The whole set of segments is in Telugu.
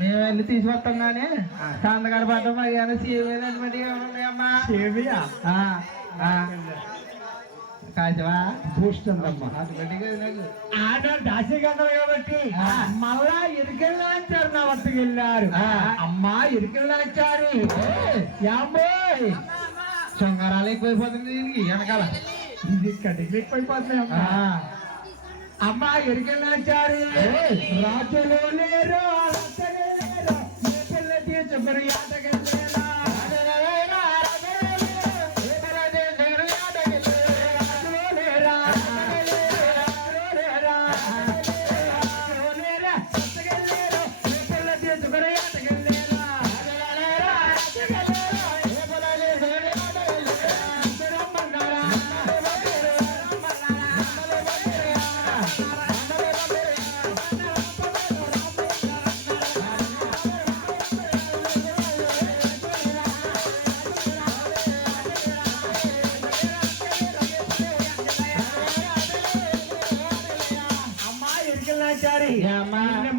మేము వెళ్ళి తీసుకొస్తాం కానీ సందగడ పడ్డం ఏమైనా సేవేనటువంటి ఉన్నాయమ్మా సేవియా కాచవా చూస్తుందమ్మా ఆడవాళ్ళు దాసేగలరు కాబట్టి మళ్ళా ఇరికెళ్ళ వచ్చారు నా వద్దకు వెళ్ళారు అమ్మా ఇరికెళ్ళ వచ్చారు యాబోయ్ శృంగారాలు ఎక్కువైపోతుంది దీనికి వెనకాల ఇది కటికి ఎక్కువైపోతున్నాయి అమ్మా ఎరికెళ్ళ వచ్చారు రాజులు లేరు పిల్ల తీసుకుని ఆటకెళ్ళేలా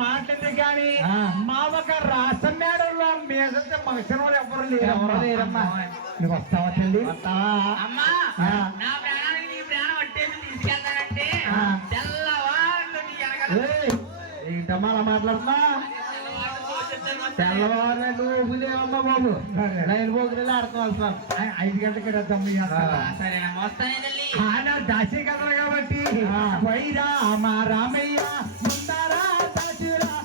మాట్లాడింది కానీ మా ఒక రాష్ట్ర మేడల్లో మీద మగసిన వాళ్ళు ఎవరు లేరమ్మా నువ్వు వస్తావా తల్లి అమ్మా నా ప్రాణానికి నీ ప్రాణం అట్టేసి తీసుకెళ్తానంటే ఏంటమ్మా అలా మాట్లాడుతున్నా తెల్లవారు నువ్వు లేవమ్మా బాబు లైన్ పోగులు ఆడుకోవాల్సిన 5 గంటలకి దాసే కదరు కాబట్టి వైరా మా రామయ్య ముందారా దాసురా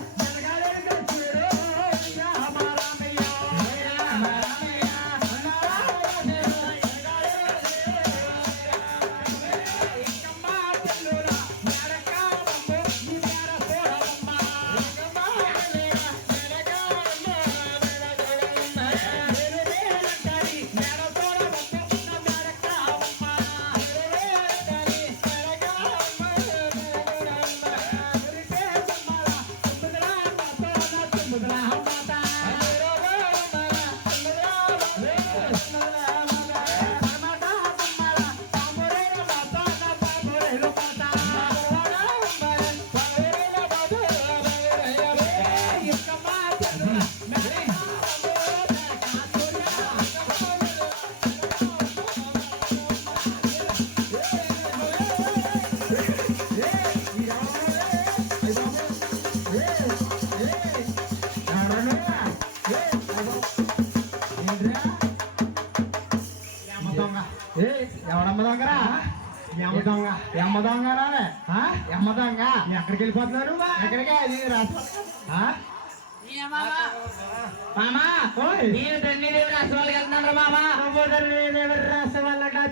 ఎక్కడికి వెళ్ళిపోతున్నారు ఎక్కడికి అది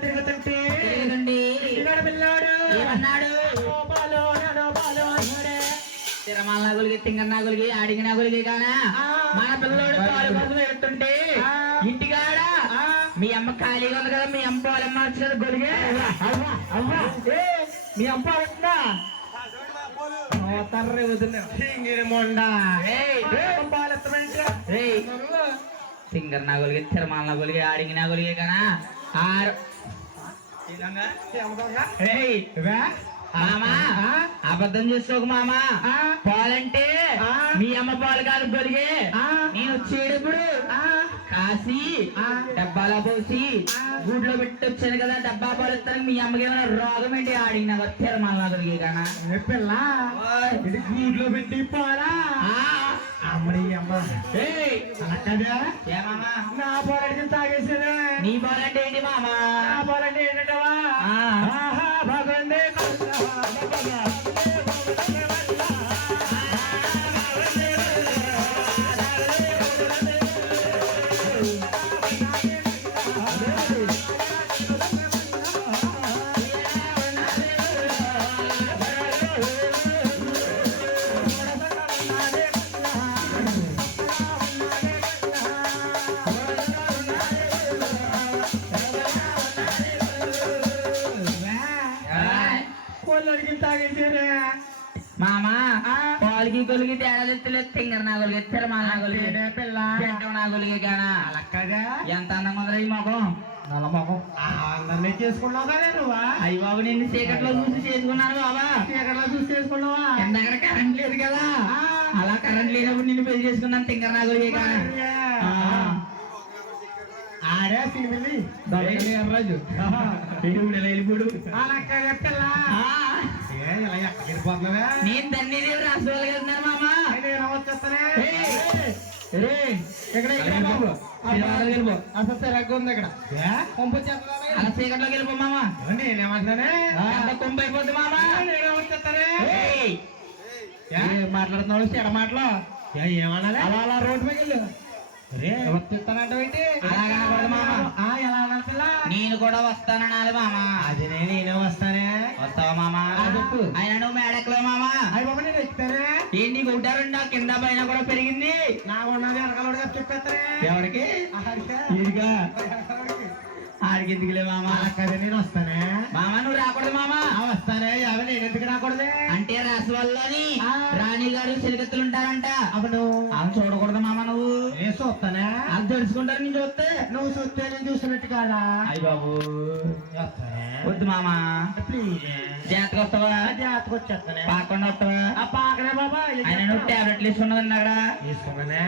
తిరుగుతుంటే తిరమల నాగులకి తింగర నాగులకి ఆడిగి నాగులకి కానా మన పిల్లోడు పాలు కోసం ఎట్టుంటే ఇంటికాడ మీ అమ్మ ఖాళీగా ఉంది కదా మీ అమ్మ పాలు అమ్మచ్చు కదా గొలిగే మీ అమ్మ పాలుందా తర్రే వదిలే సింగర్ నాగులకి తిరమల నాగులకి ఆడిగి నాగులకి కానా మామా అబద్ధం చేసుకోక మామా పాలంటే మీ అమ్మ పాలు కాదు గొలిగే నేను వచ్చేటప్పుడు కాసి డబ్బాలో పోసి గూడ్లో పెట్టి వచ్చాను కదా డబ్బా పాలు ఇస్తాను మీ అమ్మకి ఏమైనా రోగం ఏంటి ఆడిగిన వచ్చారు మళ్ళా గొలిగే కానా పిల్ల ఇది గూడ్లో పెట్టి పాలా అమ్మడి అమ్మ ఏమమ్మా నా పాలకి తాగేసాను నీ పాలంటే ఏంటి మామా నా పాలంటే ఏంటంటవా భగవంతే మామా పాలకి గొలిగి తేడాలు ఎత్తలేదు తింగర నాగోలికి తిరమాల నాగోలికి పిల్ల నాగోలికి కానా అలక్కగా ఎంత అందంగా ఉందిరా ఈ మొఖం నల్ల మొఖం అందరినీ చేసుకున్నావు కదా నువ్వా అయ్యి బాబు నిన్ను చీకట్లో చూసి చేసుకున్నాను బాబా చీకట్లో చూసి చేసుకున్నావా దగ్గర కరెంట్ లేదు కదా అలా కరెంట్ లేనప్పుడు నిన్ను పెళ్లి చేసుకున్నాను తింగర నాగులు ఆడే సినిమల్లి రాజు వెళ్ళిపోడు నేను ధన్యదేవి రాసుకోవాలి కదన్నారు మామ ఉంది ఇక్కడ అలా చీకట్లోకి వెళ్ళిపో మామ నేనేమంటున్నానే కొంపు అయిపోద్ది మామ మాట్లాడుతున్నాడు చెడ మాటలు ఏమన్నా అలా అలా రోడ్డు మీద వెళ్ళు నేను కూడా వస్తానన్నాను మామ అది నేనే వస్తానే వస్తావా మామ ఆయన నువ్వు మేడెక్కలే మామ అయ్యి బాబా నేను ఎక్కుతానే ఏంటి కొట్టారండి కింద పైన కూడా పెరిగింది నాకు ఉన్నది వెనకాల చెప్పేస్తానే ఎవరికి ఆడికి ఎందుకులే మామ కదా నేను వస్తానే మామ నువ్వు రాకూడదు మామ వస్తానే అవి నేను ఎందుకు రాకూడదు అంటే రాసి వల్లని రాణి గారు చెలికత్తులు ఉంటారంట అవును అవి చూడకూడదు మామ నువ్వు నేను చూస్తానే అది తెలుసుకుంటారు నేను చూస్తే నువ్వు చూస్తే నేను చూసినట్టు కాదా అయ్య బాబు వస్తానే వద్దు మామ ప్లీజ్ జాతకు వస్తావా జాతకు వచ్చేస్తానే పాకుండా వస్తావా పాకనే బాబా ఆయన నువ్వు టాబ్లెట్లు వేసుకున్నది అక్కడ తీసుకున్నానే